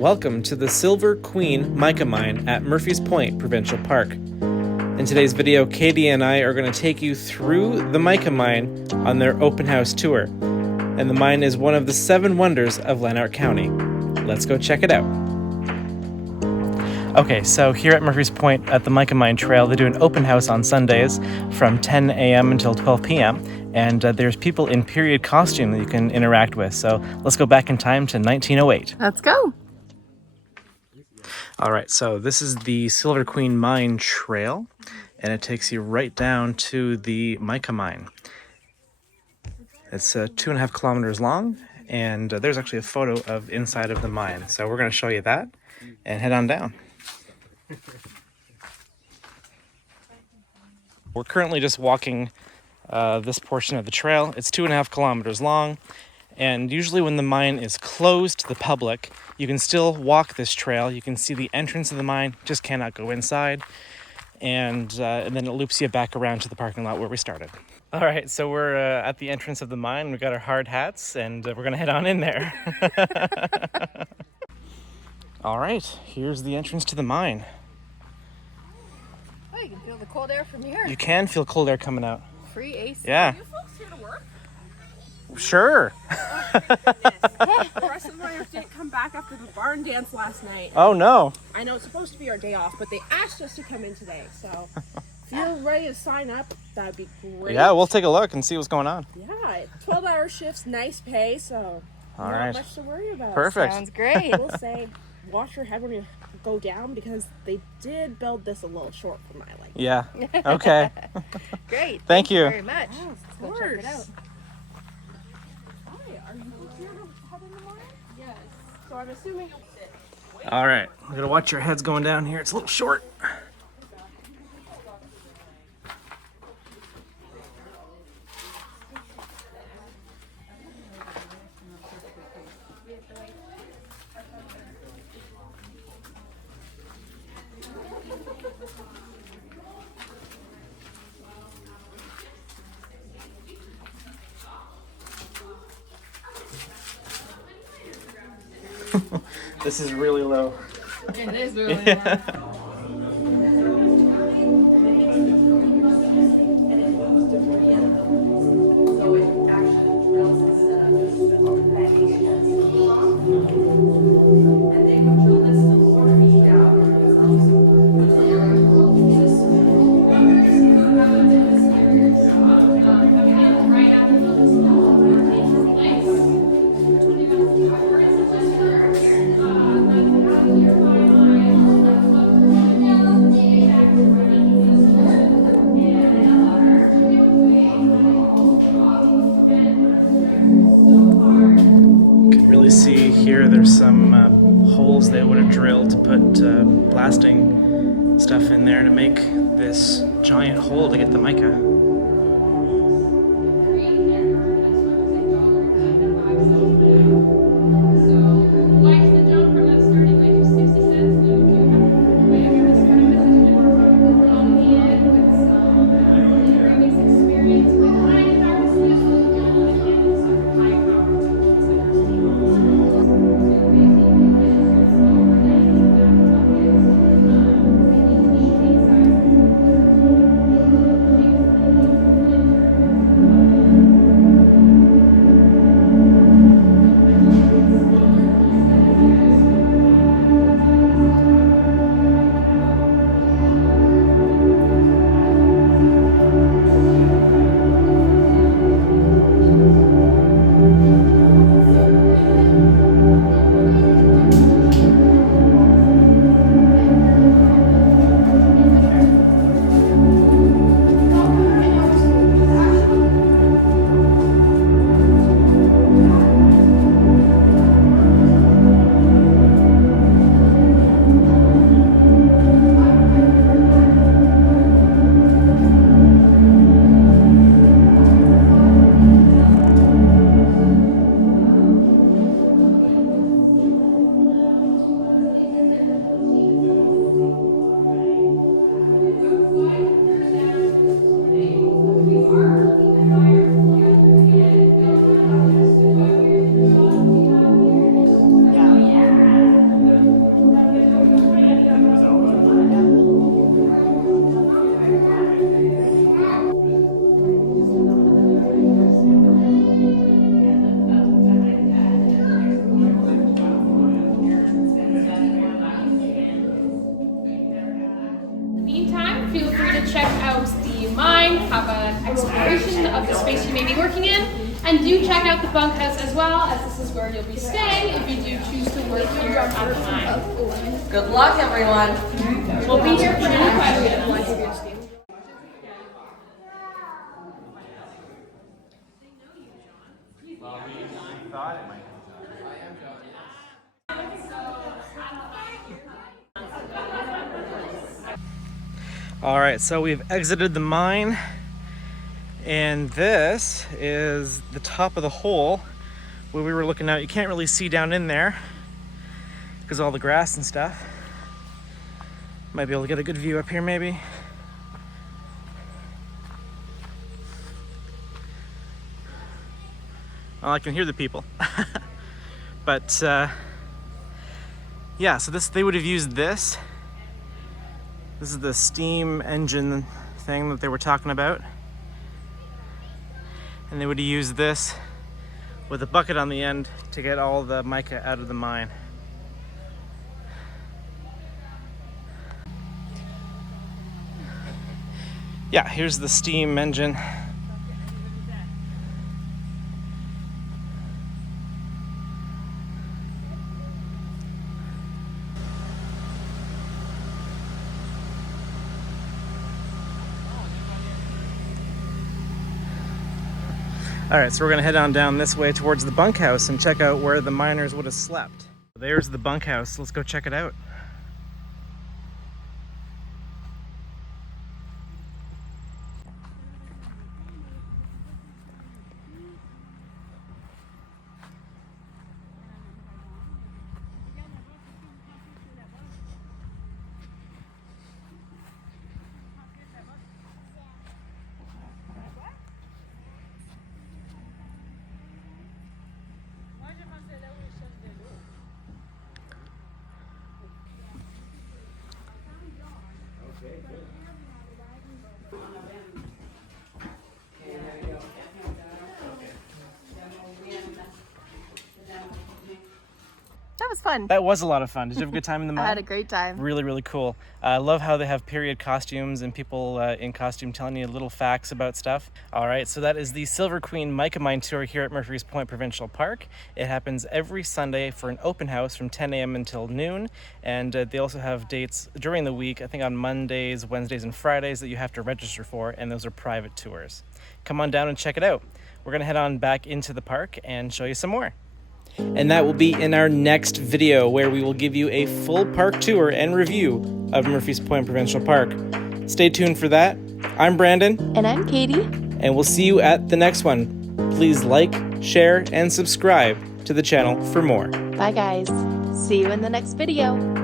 welcome to the Silver Queen Mica Mine at Murphys Point Provincial Park. In today's video, Katie and I are going to take you through the mica mine on their open house tour. And the mine is one of the 7 wonders of Lanark County. Let's go check it out. Okay, so here at Murphys Point at the Mica Mine Trail, they do an open house on Sundays from 10 a.m. until 12 p.m. And there's people in period costume that you can interact with. So let's go back in time to 1908. Let's go. All right, so this is the Silver Queen Mine Trail, and it takes you right down to the mica mine. It's 2.5 kilometers long, and there's actually a photo of inside of the mine. So we're going to show you that and head on down. We're currently just walking this portion of the trail. It's 2.5 kilometers long, and usually when the mine is closed to the public, you can still walk this trail. You can see the entrance of the mine, just cannot go inside, and then it loops you back around to the parking lot where we started. All right, so we're at the entrance of the mine. We've got our hard hats, and we're gonna head on in there. All right, here's the entrance to the mine. Oh, you can feel the cold air from here. You can feel cold air coming out. Free AC. Yeah. Are you folks here to work? Sure. The rest of the miners didn't come back after the barn dance last night. Oh, no. I know it's supposed to be our day off, but they asked us to come in today. So if you're ready to sign up, that'd be great. Yeah, we'll take a look and see what's going on. Yeah, 12-hour shifts, nice pay, so All not right. much to worry about. Perfect. Sounds great. We'll say, wash your head when you go down because they did build this a little short for my liking. Yeah. Okay. Great. Thank you. Very much. Yes, Let's go check it out. Hi, are you here to head in the morning? Yes. So I'm assuming you'll sit. All right. I'm going to watch your heads going down here. It's a little short. This is really low. It is really low. See here, there's some holes they would have drilled to put blasting stuff in there to make this giant hole to get the mica. exploration of the space you may be working in. And do check out the bunk house as well, as this is where you'll be staying if you do choose to work here at the mine. Good luck, everyone. We'll be here for any questions. All right, so we've exited the mine, and this is the top of the hole where we were looking out. You can't really see down in there because of all the grass and stuff. Might be able to get a good view up here maybe. Well, I can hear the people. But yeah, so they would have used this. This is the steam engine thing that they were talking about. And they would use this with a bucket on the end to get all the mica out of the mine. Yeah, here's the steam engine. All right, so we're gonna head on down this way towards the bunk house and check out where the miners would have slept. There's the bunk house. Let's go check it out. That was fun. That was a lot of fun. Did you have a good time in the mine? I had a great time. Really, really cool. I love how they have period costumes and people in costume telling you little facts about stuff. All right, so that is the Silver Queen Mica Mine tour here at Murphys Point Provincial Park. It happens every Sunday for an open house from 10 a.m. until noon. And they also have dates during the week, I think on Mondays, Wednesdays, and Fridays that you have to register for, and those are private tours. Come on down and check it out. We're gonna head on back into the park and show you some more. And that will be in our next video, where we will give you a full park tour and review of Murphys Point Provincial Park. Stay tuned for that. I'm Brandon. And I'm Katie. And we'll see you at the next one. Please like, share, and subscribe to the channel for more. Bye guys. See you in the next video.